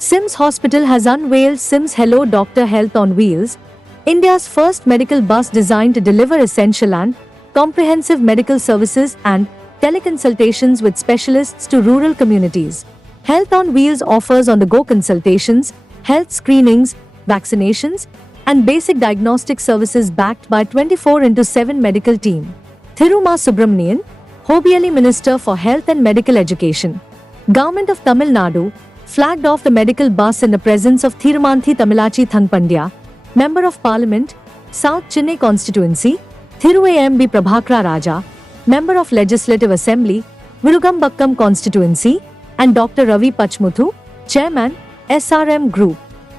SIMS Hospital has unveiled SIMS Hello Doctor Health on Wheels, India's first medical bus designed to deliver essential and comprehensive medical services and teleconsultations with specialists to rural communities. Health on Wheels offers on-the-go consultations, health screenings, vaccinations, and basic diagnostic services backed by 24/7 medical team. Thiruma Subramanian, Hobiali Minister for Health and Medical Education, Government of Tamil Nadu, flagged off the medical bus in the presence of Thirumanthi Tamilachi Thangpandya, Member of Parliament, South Chennai Constituency, Thiru A.M.B. Prabhakara Raja, Member of Legislative Assembly, Virugambakkam Constituency, and Dr. Ravi Pachmuthu, Chairman, SRM Group.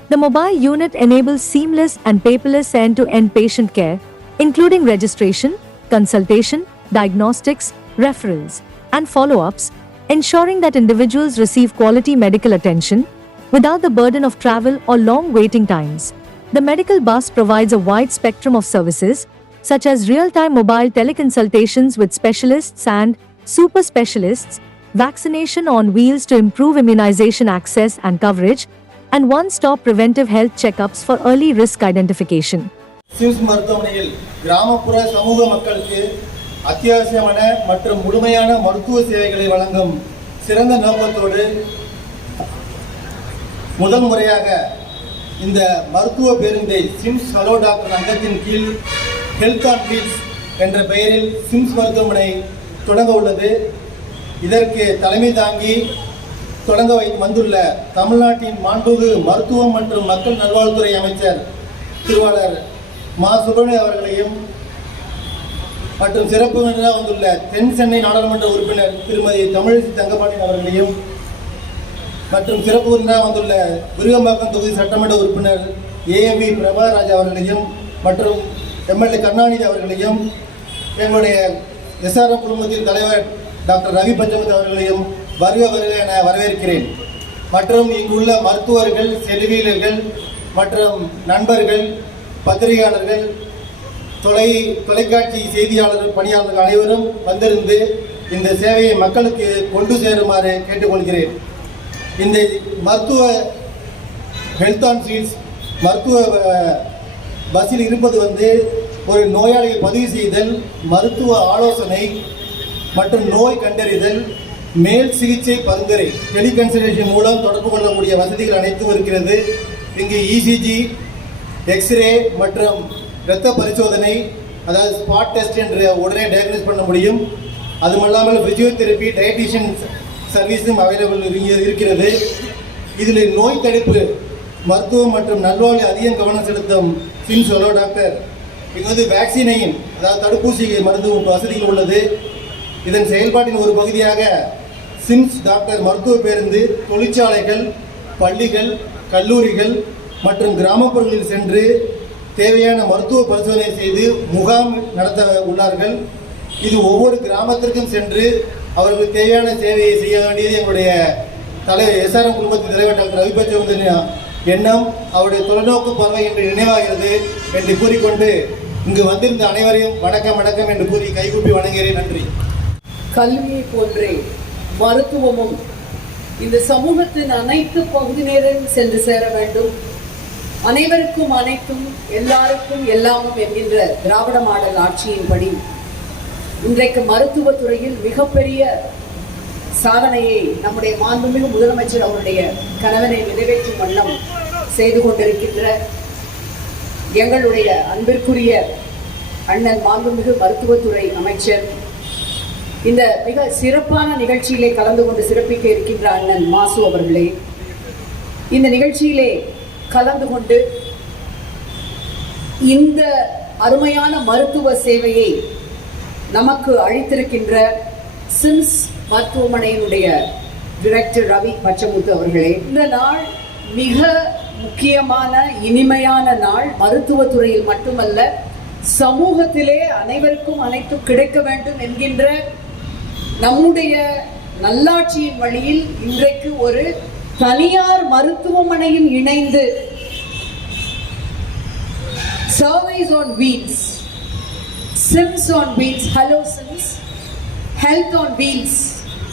The mobile unit enables seamless and paperless end-to-end patient care, including registration, consultation, diagnostics, referrals, and follow-ups, ensuring that individuals receive quality medical attention without the burden of travel or long waiting times. The medical bus provides a wide spectrum of services, such as real-time mobile teleconsultations with specialists and super specialists, vaccination on wheels to improve immunization access and coverage, and one-stop preventive health checkups for early risk identification. Sims மருத்துவமனையில் கிராமப்புற சமூக மக்களுக்கு அத்தியாவசியமான மற்றும் முழுமையான மருத்துவ சேவைகளை வழங்கும் சிறந்த நோக்கத்தோடு முதல் முறையாக இந்த மருத்துவ பேருந்தை சிம்ஸ் ஹலோ டாக்டர் அங்கத்தின் கீழ் ஹெல்த் ஆன் வீல்ஸ் என்ற பெயரில் சிம்ஸ் மருத்துவமனை தொடங்க உள்ளது. இதற்கு தலைமை தாங்கி தொடங்க வந்துள்ள தமிழ்நாட்டின் மாண்புமிகு மருத்துவம் மற்றும் மக்கள் நல்வாழ்வுத்துறை அமைச்சர் திருவாளர் மா சுப்பிரமணியன் அவர்களையும் மற்றும் சிறப்பு விருந்தினராக வந்துள்ள தென் சென்னை நாடாளுமன்ற உறுப்பினர் திருமதி தமிழிசை தங்கபாண்டியன் அவர்களையும் மற்றும் சிறப்பு விருந்தினராக வந்துள்ள விருகம்பாக்கம் தொகுதி சட்டமன்ற உறுப்பினர் ஏஎம்பி பிரபாகராஜ் அவர்களையும் மற்றும் எம்எல்ஏ கருணாநிதி அவர்களையும் எங்களுடைய எஸ்ஆர்எம் குழுமத்தின் தலைவர் டாக்டர் ரவி பச்சமுத்து அவர்களையும் வருக என வரவேற்கிறேன். மற்றும் இங்குள்ள மருத்துவர்கள், செவிலியர்கள் மற்றும் நண்பர்கள், பத்திரிகையாளர்கள், தொலைக்காட்சி செய்தியாளர்கள், பணியாளர்கள் அனைவரும் வந்திருந்து இந்த சேவையை மக்களுக்கு கொண்டு சேருமாறு கேட்டுக்கொள்கிறேன். இந்த மருத்துவ ஹெல்த் ஆன் வீல்ஸ் மருத்துவ பஸ்ஸில் இருப்பது ஒரு நோயாளியை பதிவு செய்தல், மருத்துவ ஆலோசனை மற்றும் நோய் கண்டறிதல், மேல் சிகிச்சை பரிந்துரை, டெலிகன்சல்டேஷன் மூலம் தொடர்பு கொள்ளக்கூடிய வசதிகள் அனைத்தும் இருக்கிறது. இங்கு இசிஜி, எக்ஸ்ரே மற்றும் இரத்த பரிசோதனை, அதாவது ஸ்பாட் டெஸ்ட் என்று உடனே டயக்னோஸ் பண்ண முடியும். அதுமல்லாமல் பிசியோதெரப்பி, டயட்டீஷியன் சர்வீஸும் அவைலபிள் இருக்கிறது. இதில் நோய் தடுப்பு மருத்துவம் மற்றும் நல்வாழ்வு அதிகம் கவனம் செலுத்தும் சிம்ஸ் ஹலோ டாக்டர். இங்கு வேக்சினையும், அதாவது தடுப்பூசி மருந்து வசதிகள் உள்ளது. இதன் செயல்பாட்டின் ஒரு பகுதியாக சிம்ஸ் டாக்டர் மருத்துவ பேருந்து தொழிற்சாலைகள், பள்ளிகள், கல்லூரிகள் மற்றும் கிராமப்புறங்களில் சென்று தேவையான மருத்துவ பரிசோதனை செய்து முகாம் நடத்த உள்ளார்கள். இது ஒவ்வொரு கிராமத்திற்கும் சென்று அவர்களுக்கு தேவையான சேவையை செய்ய வேண்டியது எங்களுடைய தலைவர் எஸ்ஆர்எம் குழுமத்தின் தலைவர் டாக்டர் ரவி பச்சமுத்தின் எண்ணம். அவருடைய தொலைநோக்கு பார்வை என்று நினைவாகிறது என்று கூறிக்கொண்டு இங்கு வந்திருந்த அனைவரையும் வணக்கம் வணக்கம் என்று கூறி கைகூப்பி வணங்குகிறேன். நன்றி. கல்வியை போன்றே மருத்துவமும் இந்த சமூகத்தின் அனைத்து பகுதியினரும் சென்று சேர வேண்டும். அனைவருக்கும் அனைத்தும், எல்லாருக்கும் எல்லாமும் என்கின்ற திராவிட மாடல் ஆட்சியின்படி இன்றைக்கு மருத்துவத்துறையில் மிகப்பெரிய சாதனையை நம்முடைய மாண்புமிகு முதலமைச்சர் அவருடைய கனவினை நிறைவேற்றும் வண்ணம் செய்து கொண்டிருக்கின்ற எங்களுடைய அன்பிற்குரிய அண்ணன் மாண்புமிகு மருத்துவத்துறை அமைச்சர், இந்த மிக சிறப்பான நிகழ்ச்சியிலே கலந்து கொண்டு சிறப்பிக்க இருக்கின்ற அண்ணன் மாசு அவர்களே, இந்த நிகழ்ச்சியிலே கலந்து கொண்டு இந்த அருமையான மருத்துவ சேவையை நமக்கு அளித்திருக்கின்ற சிம்ஸ் மருத்துவமனையினுடைய டைரக்டர் ரவி பச்சமுத்து அவர்களே, இந்த நாள் மிக முக்கியமான இனிமையான நாள். மருத்துவத்துறையில் மட்டுமல்ல, சமூகத்திலே அனைவருக்கும் அனைத்தும் கிடைக்க வேண்டும் என்கின்ற நம்முடைய நல்லாட்சியின் வழியில் இன்றைக்கு ஒரு தனியார் மருத்துவமனையும் இணைந்து service on wheels, Sims on wheels, hello Sims, health on wheels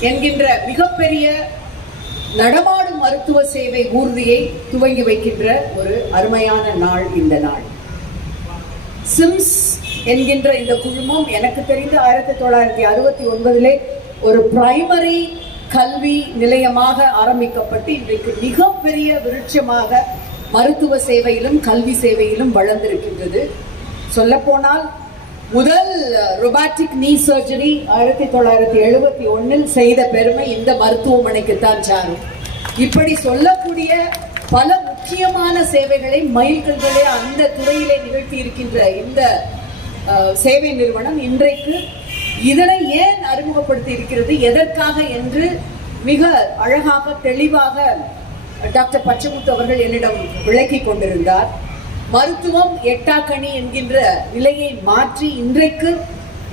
என்கின்ற மிகப்பெரிய நடமாடும் மருத்துவ சேவை ஊர்தியை துவங்கி வைக்கின்ற ஒரு அருமையான நாள் இந்த நாள். சிம்ஸ் என்கின்ற இந்த குழுமம் எனக்கு தெரிந்து 1969 ஒரு பிரைமரி கல்வி நிலையமாக ஆரம்பிக்கப்பட்டு இன்றைக்கு மிகப்பெரிய விருட்சமாக மருத்துவ சேவையிலும் கல்வி சேவையிலும் வளர்ந்திருக்கின்றது. சொல்ல போனால் முதல் ரொபாட்டிக் நீ சர்ஜரி 1971 செய்த பெருமை இந்த மருத்துவமனைக்குத்தான் சாரும். இப்படி சொல்லக்கூடிய பல முக்கியமான சேவைகளை மைல்கல்களே அந்த துறையிலே நிகழ்த்தி இருக்கின்ற இந்த சேவை நிறுவனம் இன்றைக்கு இதனை ஏன் அறிமுகப்படுத்தி இருக்கிறது, எதற்காக என்று மிக அழகாக தெளிவாக டாக்டர் பச்சமுத்து அவர்கள் என்னிடம் விளக்கி கொண்டிருந்தார். மருத்துவம் எட்டாக்கனி என்கின்ற நிலையை மாற்றி இன்றைக்கு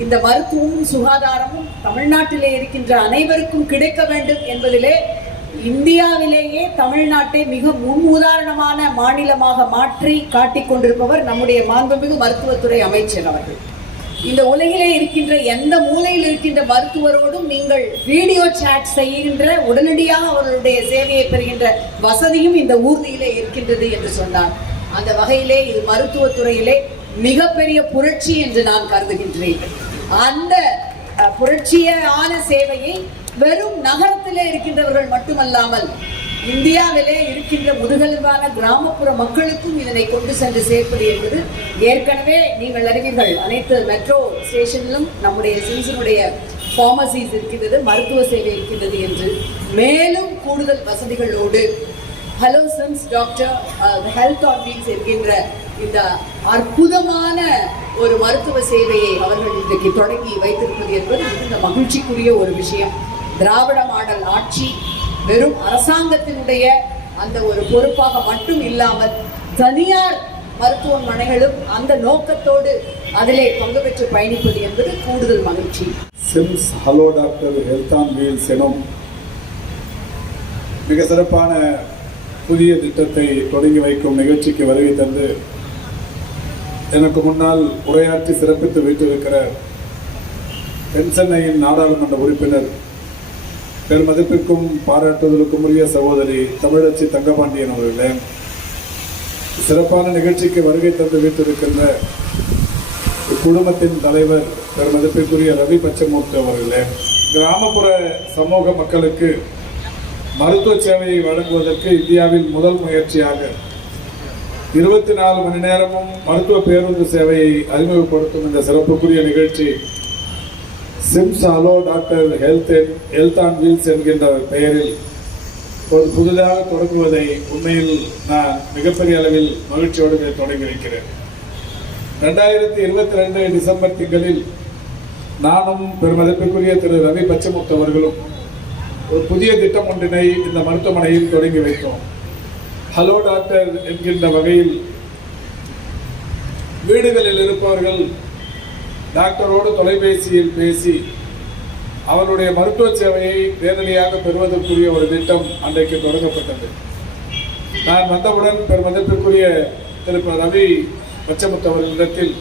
இந்த மருத்துவமும் சுகாதாரமும் தமிழ்நாட்டிலே இருக்கின்ற அனைவருக்கும் கிடைக்க வேண்டும் என்பதிலே இந்தியாவிலேயே தமிழ்நாட்டை மிக முன்னுதாரணமான மாநிலமாக மாற்றி காட்டிக் கொண்டிருப்பவர் நம்முடைய மாண்புமிகு மருத்துவத்துறை அமைச்சர் அவர்கள். இந்த உலகிலே இருக்கின்ற எந்த மூலையில் இருக்கின்ற மருத்துவரோடும் நீங்கள் வீடியோ சாட் செய்கின்ற உடனடியாக அவர்களுடைய சேவையை பெறுகின்ற வசதியும் இந்த ஊர்தியிலே இருக்கின்றது என்று சொன்னார். அந்த வகையிலே இது மருத்துவத்துறையிலே மிகப்பெரிய புரட்சி என்று நான் கருதுகின்றேன். அந்த புரட்சியான சேவையை வெறும் நகரத்திலே இருக்கின்றவர்கள் மட்டுமல்லாமல் இந்தியாவிலே இருக்கின்ற முதுகெலும்பான கிராமப்புற மக்களுக்கும் இதனை கொண்டு சென்று சேர்ப்பது என்பது ஏற்கனவே நீங்கள் அறிவீர்கள். அனைத்து மெட்ரோ ஸ்டேஷனிலும் நம்முடைய சிம்ஸினுடைய ஃபார்மசிஸ் இருக்கின்றது, மருத்துவ சேவை இருக்கின்றது என்று மேலும் கூடுதல் வசதிகளோடு hello SIMS doctor health on wheels என்கின்ற இந்த அற்புதமான ஒரு மருத்துவ சேவையை அவர்கள் இன்றைக்கு தொடங்கி வைத்திருப்பது என்பது மிகுந்த மகிழ்ச்சிக்குரிய ஒரு விஷயம். திராவிட மாடல் ஆட்சி வெறும் அரசாங்கத்தினுடைய அந்த ஒரு பொறுப்பாக மட்டும் இல்லாமல் தனியார் மருத்துவமனைகளும் அந்த நோக்கத்தோடு அதிலே பங்கு பெற்று பயணிப்பது என்பது கூடுதல் மகிழ்ச்சி. Sims hello doctor health on wheels எனும் மிக சிறப்பான புதிய திட்டத்தை தொடங்கி வைக்கும் நிகழ்ச்சிக்கு வருகை தந்து எனக்கு முன்னால் உரையாற்றி சிறப்பித்து வைத்திருக்கிற தென்சென்னையின் நாடாளுமன்ற உறுப்பினர் பெருமதிப்பிற்கும் பாராட்டுதலுக்கும் உரிய சகோதரி தமிழச்சி தங்கபாண்டியன் அவர்களே, சிறப்பான நிகழ்ச்சிக்கு வருகை தந்து வைத்திருக்கின்ற இக்குடும்பத்தின் தலைவர் பெருமதிப்பிற்குரிய ரவி பச்சமூர்த்தி அவர்களே, கிராமப்புற சமூக மக்களுக்கு மருத்துவ சேவையை வழங்குவதற்கு இந்தியாவில் முதல் முயற்சியாக 24 மணி நேரமும் மருத்துவ பேருந்து சேவையை அறிமுகப்படுத்தும் இந்த சிறப்புக்குரிய நிகழ்ச்சி Sims hello doctor health on wheels என்கின்ற பெயரில் ஒரு புதிதாக தொடங்குவதை உண்மையில் நான் மிகப்பெரிய அளவில் மகிழ்ச்சியோடு தொடங்கி வைக்கிறேன். 2022 டிசம்பர் திங்களில் நானும் பெருமதிப்பிற்குரிய திரு ரவி பச்சமுத்து அவர்களும் ஒரு புதிய திட்டம் ஒன்றினை இந்த மருத்துவமனையில் தொடங்கி வைத்தோம். ஹலோ டாக்டர் என்கின்ற வகையில் வீடுகளில் இருப்பவர்கள் டாக்டரோடு தொலைபேசியில் பேசி அவருடைய மருத்துவ சேவையை நேரடியாக பெறுவதற்குரிய ஒரு திட்டம் அன்றைக்கு தொடங்கப்பட்டது. நான் வந்தவுடன் பெருமதிப்பிற்குரிய திரு ரவி பச்சமுத்து அவர்களிடத்தில்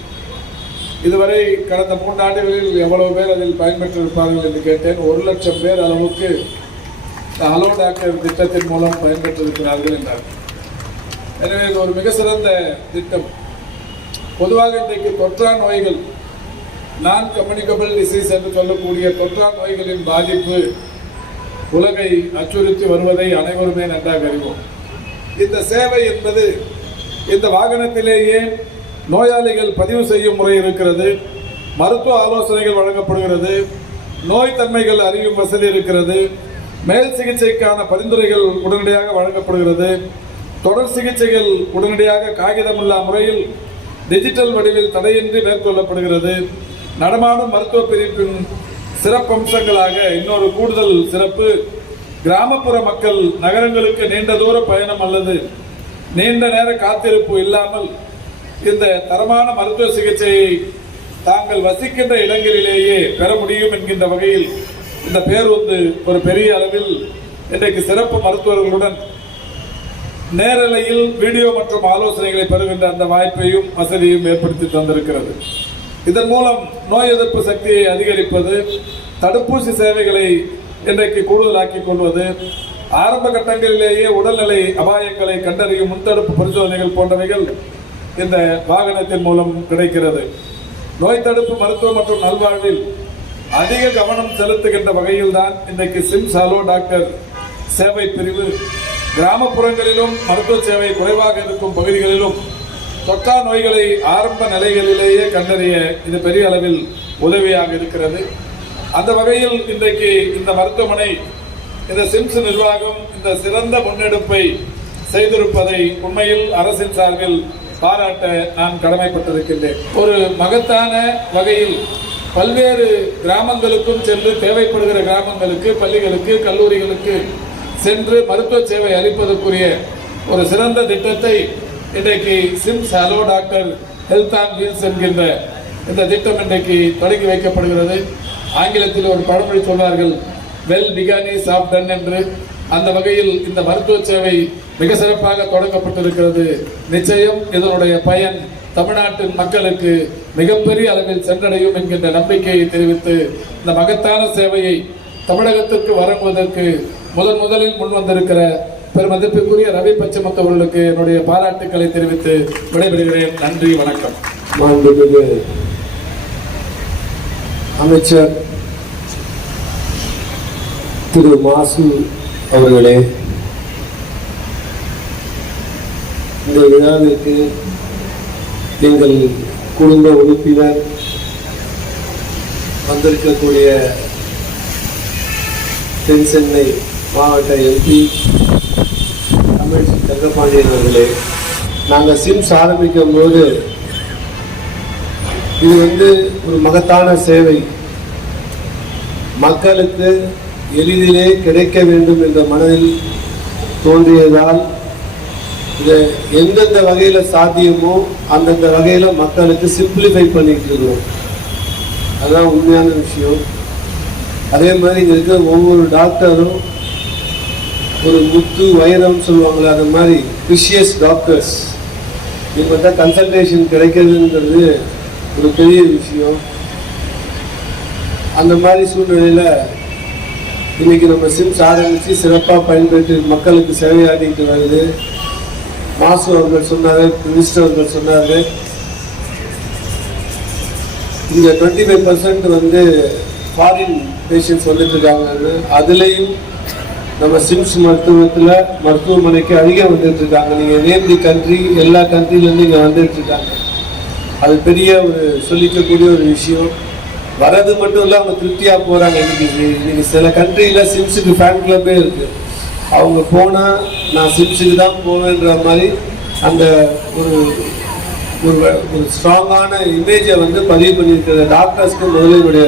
இதுவரை கடந்த 3 ஆண்டுகளில் எவ்வளவு பேர் அதில் பயன்பெற்றிருப்பார்கள் என்று கேட்டேன். 1 லட்சம் பேர் அளவுக்கு ஹலோ டாக்டர் திட்டத்தின் மூலம் பயன்பெற்றிருக்கிறார்கள் என்றார். எனவே இது ஒரு மிக சிறந்த திட்டம். பொதுவாக இன்றைக்கு தொற்றா நோய்கள், நான் கம்யூனிகபிள் டிசீஸ் என்று சொல்லக்கூடிய தொற்றா நோய்களின் பாதிப்பு உலகை அச்சுறுத்தி வருவதை அனைவருமே நன்றாக அறிவோம். இந்த சேவை என்பது இந்த வாகனத்திலேயே நோயாளிகள் பதிவு செய்யும் முறை இருக்கிறது, மருத்துவ ஆலோசனைகள் வழங்கப்படுகிறது, நோய் தன்மைகள் அறியும் வசதி இருக்கிறது, மேல் சிகிச்சைக்கான பரிந்துரைகள் உடனடியாக வழங்கப்படுகிறது, தொடர் சிகிச்சைகள் உடனடியாக காகிதமில்லா முறையில் டிஜிட்டல் வடிவில் தடையின்றி மேற்கொள்ளப்படுகிறது. நடமாடும் மருத்துவ பிரிவின் சிறப்பம்சங்களாக இன்னொரு கூடுதல் சிறப்பு, கிராமப்புற மக்கள் நகரங்களுக்கு நீண்ட தூர பயணம் அல்லது நீண்ட நேர காத்திருப்பு இல்லாமல் இந்த தரமான மருத்துவ சிகிச்சையை தாங்கள் வசிக்கின்ற இடங்களிலேயே பெற முடியும் என்கின்ற வகையில் இந்த பேருந்து ஒரு பெரிய அளவில் இன்றைக்கு சிறப்பு மருத்துவர்களுடன் நேரலையில் வீடியோ மற்றும் ஆலோசனைகளை பெறுகின்ற அந்த வாய்ப்பையும் வசதியும் ஏற்படுத்தி தந்திருக்கிறது. இதன் மூலம் நோய் எதிர்ப்பு சக்தியை அதிகரிப்பது, தடுப்பூசி சேவைகளை இன்றைக்கு கூடுதலாக்கிக் கொள்வது, ஆரம்ப கட்டங்களிலேயே உடல்நிலை அபாயங்களை கண்டறியும் முன்தடுப்பு பரிசோதனைகள் போன்றவைகள் இந்த வாகனத்தின் மூலம் கிடைக்கிறது. நோய் தடுப்பு மருத்துவம் மற்றும் நல்வாழ்வில் அதிக கவனம் செலுத்துகின்ற வகையில் தான் இன்றைக்கு சிம்ஸ் ஹலோ டாக்டர் சேவை பிரிவு கிராமப்புறங்களிலும் மருத்துவ சேவை குறைவாக இருக்கும் பகுதிகளிலும் தொற்றா நோய்களை ஆரம்ப நிலைகளிலேயே கண்டறிய இது பெரிய அளவில் உதவியாக இருக்கிறது. அந்த வகையில் இன்றைக்கு இந்த மருத்துவமனை, இந்த சிம்ஸ் நிர்வாகம் இந்த சிறந்த முன்னெடுப்பை செய்திருப்பதை உண்மையில் அரசின் சார்பில் பாராட்ட நான் கடமைப்பட்டிருக்கின்றேன். ஒரு மகத்தான வகையில் பல்வேறு கிராமங்களுக்கும் சென்று தேவைப்படுகிற கிராமங்களுக்கு, பள்ளிகளுக்கு, கல்லூரிகளுக்கு சென்று மருத்துவ சேவை அளிப்பதற்குரிய ஒரு சிறந்த திட்டத்தை இன்றைக்கு Sims hello doctor health on wheels என்கின்ற இந்த திட்டம் இன்றைக்கு தொடங்கி வைக்கப்படுகிறது. ஆங்கிலத்தில் ஒரு பழமொழி சொல்வார்கள், well begun is half done என்று. அந்த வகையில் இந்த மருத்துவ சேவை மிக சிறப்பாக தொடங்கப்பட்டிருக்கிறது. நிச்சயம் இதனுடைய பயன் தமிழ்நாட்டின் மக்களுக்கு மிகப்பெரிய அளவில் சென்றடையும் என்கின்ற நம்பிக்கையை தெரிவித்து இந்த மகத்தான சேவையை தமிழகத்திற்கு வழங்குவதற்கு முதலில் முன் வந்திருக்கிற பெருமதிப்புக்குரிய ரவி பச்சமுத்து அவர்களுக்கு என்னுடைய பாராட்டுக்களை தெரிவித்து விடைபெறுகிறேன். நன்றி, வணக்கம். மாண்புமிகு அமைச்சர் திரு மாசு அவர்களே, இந்த விழாவிற்கு எங்கள் குடும்ப உறுப்பினர் வந்திருக்கக்கூடிய தென் சென்னை மாவட்ட எம்பி தமிழிசை தங்கபாண்டியன் அவர்களே, நாங்கள் சிம்ஸ் ஆரம்பிக்கும் போது இது ஒரு மகத்தான சேவை, மக்களுக்கு எளிதிலே கிடைக்க வேண்டும் என்ற மனதில் தோன்றியதால் இதை எந்தெந்த வகையில் சாத்தியமோ அந்தந்த வகையில் மக்களுக்கு சிம்பிளிஃபை பண்ணிட்டு இருக்கிறோம். அதுதான் உண்மையான விஷயம். அதே மாதிரி இங்கே இருக்கிற ஒவ்வொரு டாக்டரும் ஒரு முத்து வைரம் சொல்லுவாங்களே, அது மாதிரி ப்ரிஷியஸ் டாக்டர்ஸ். இவங்க தான் கன்சல்டேஷன் கிடைக்கிறதுங்கிறது ஒரு பெரிய விஷயம். அந்த மாதிரி சூழ்நிலையில் இன்னைக்கு நம்ம சிம்ஸ் ஆரம்பித்து சிறப்பாக பயன்படுத்தி மக்களுக்கு சேவையாடிட்டு வருது. மாசு அவர்கள் சொன்னார், மினிஸ்டர் அவர்கள் சொன்னார், இங்கே 25% ஃபாரின் பேஷண்ட்ஸ் வந்துட்டு இருக்காங்கன்னு. அதுலேயும் நம்ம சிம்ஸ் மருத்துவமனைக்கு அதிகம் வந்துட்டு இருக்காங்க. நீங்கள் நேம் தி கண்ட்ரி, எல்லா கண்ட்ரிலேருந்து இங்கே வந்துட்டு இருக்காங்க. அது பெரிய ஒரு சொல்லிக்கக்கூடிய ஒரு விஷயம். வரது மட்டும் இல்லை, அவங்க திருப்தியாக போகிறாங்க. இன்னைக்கு சில கண்ட்ரியில் சிம்ஸுக்கு ஃபேன் கிளப்பே இருக்குது. அவங்க போனால் நான் சிம்ஸுக்கு தான் போவேன்ற மாதிரி அந்த ஒரு ஒரு ஸ்ட்ராங்கான இமேஜை பதிவு பண்ணியிருக்கிற டாக்டர்ஸ்க்கு முதலினுடைய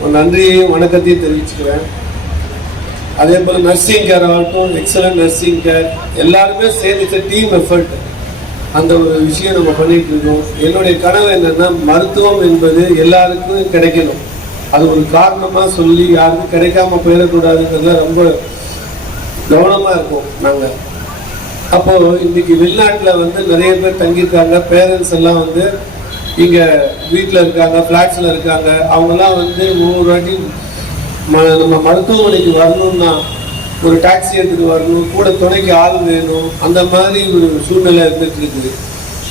ஒரு நன்றியையும் வணக்கத்தையும் தெரிவிச்சுக்கிறேன். அதே போல் நர்சிங் கேர் ஆகட்டும், எக்ஸலன்ட் நர்சிங் கேர், எல்லாருமே சேர்ந்து டீம் எஃபர்ட். அந்த ஒரு விஷயம் நம்ம பண்ணிட்டு இருக்கோம். என்னுடைய கனவு என்னன்னா, மருத்துவம் என்பது எல்லாருக்கும் கிடைக்கணும். அது ஒரு காரணமாக சொல்லி யாருக்கும் கிடைக்காம போயிடக்கூடாதுங்கிறத ரொம்ப கவனமாக இருக்கும் நாங்கள். அப்போது இன்னைக்கு வெளிநாட்டில் நிறைய பேர் தங்கியிருக்காங்க. பேரண்ட்ஸ் எல்லாம் இங்கே வீட்டில் இருக்காங்க, ஃப்ளாட்ஸில் இருக்காங்க. அவங்கெல்லாம் ஒவ்வொரு வாட்டி நம்ம மருத்துவமனைக்கு வரணும்னா ஒரு டாக்ஸி எடுத்துட்டு வரணும், கூட துணைக்கு ஆள் வேணும். அந்த மாதிரி ஒரு சூழ்நிலை இருந்துட்டு இருக்குது.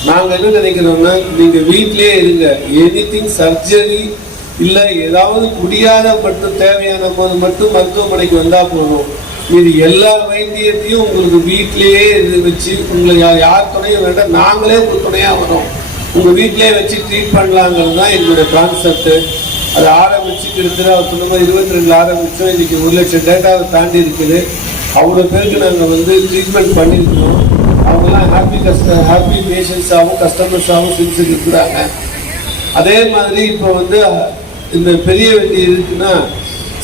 நாங்கள் என்ன நினைக்கிறோம்னா, நீங்கள் வீட்டிலே இருங்க. எனிதிங் சர்ஜரி இல்லை ஏதாவது முடியாத மட்டும் தேவையான போது மட்டும் மருத்துவமனைக்கு வந்தால் போதும். இது எல்லா வைத்தியத்தையும் உங்களுக்கு வீட்டிலேயே வச்சு உங்களை யார் துணையும் வேண்டாம், நாங்களே உங்களுக்கு துணையாக வரோம். உங்கள் வீட்டிலே வச்சு ட்ரீட் பண்ணலாங்கிறது தான் எங்களுடைய கான்செப்ட். அதை ஆரம்பிச்சு கிட்டத்தட்ட அவர் சொன்ன மாதிரி 22 ஆரம்பித்தோம். இன்றைக்கி 1 லட்சம் டேட்டாவை தாண்டி இருக்குது. அவ்வளோ பேருக்கு நாங்கள் ட்ரீட்மெண்ட் பண்ணியிருக்கோம். அவங்கெல்லாம் ஹாப்பி பேஷண்ட்ஸாகவும் கஸ்டமர்ஸாகவும் சிம்ஸுக்கு இருக்கிறாங்க. அதே மாதிரி இப்போ இந்த பெரிய வண்டி இருக்குன்னா,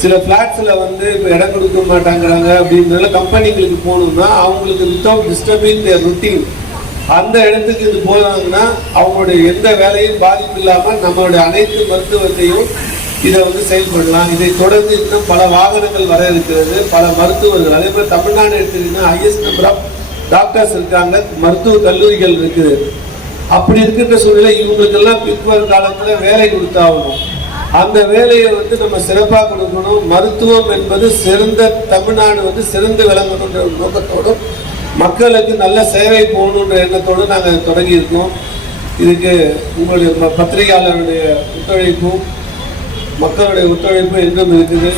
சில ஃப்ளாட்ஸில் இப்போ இடம் கொடுக்க மாட்டாங்கிறாங்க. அப்படின்றத கம்பெனிங்களுக்கு போகணும்னா அவங்களுக்கு வித்தவுட் டிஸ்டர்பிங் தேர் ரொட்டீன் அந்த இடத்துக்கு இது போனாங்கன்னா அவங்களுடைய எந்த வேலையும் பாதிப்பு இல்லாமல் நம்மளுடைய அனைத்து மருத்துவத்தையும் இதை செயல்படலாம். இதை தொடர்ந்து இன்னும் பல வாகனங்கள் வர இருக்கிறது, பல மருத்துவர்கள். அதே மாதிரி தமிழ்நாடு எடுத்துக்கிட்டீங்கன்னா ஹையஸ்ட் நம்பர் ஆஃப் டாக்டர்ஸ் இருக்காங்க, மருத்துவ கல்லூரிகள் இருக்குது. அப்படி இருக்கின்ற சூழ்நிலை இவங்களுக்கெல்லாம் பிற்பர் காலத்தில் வேலை கொடுத்தாகணும். அந்த வேலையை வந்து நம்ம சிறப்பாக கொடுக்கணும். மருத்துவம் என்பது சிறந்த தமிழ்நாடு வந்து சிறந்து விளங்கணுன்ற நோக்கத்தோடும் மக்களுக்கு நல்ல சேவை போகணுன்ற எண்ணத்தோடு நாங்கள் தொடங்கி இருக்கோம். இதுக்கு உங்களுடைய பத்திரிகையாளருடைய ஒத்துழைப்பும் மக்களுடைய ஒத்துழைப்பும் என்றும் இருக்குது.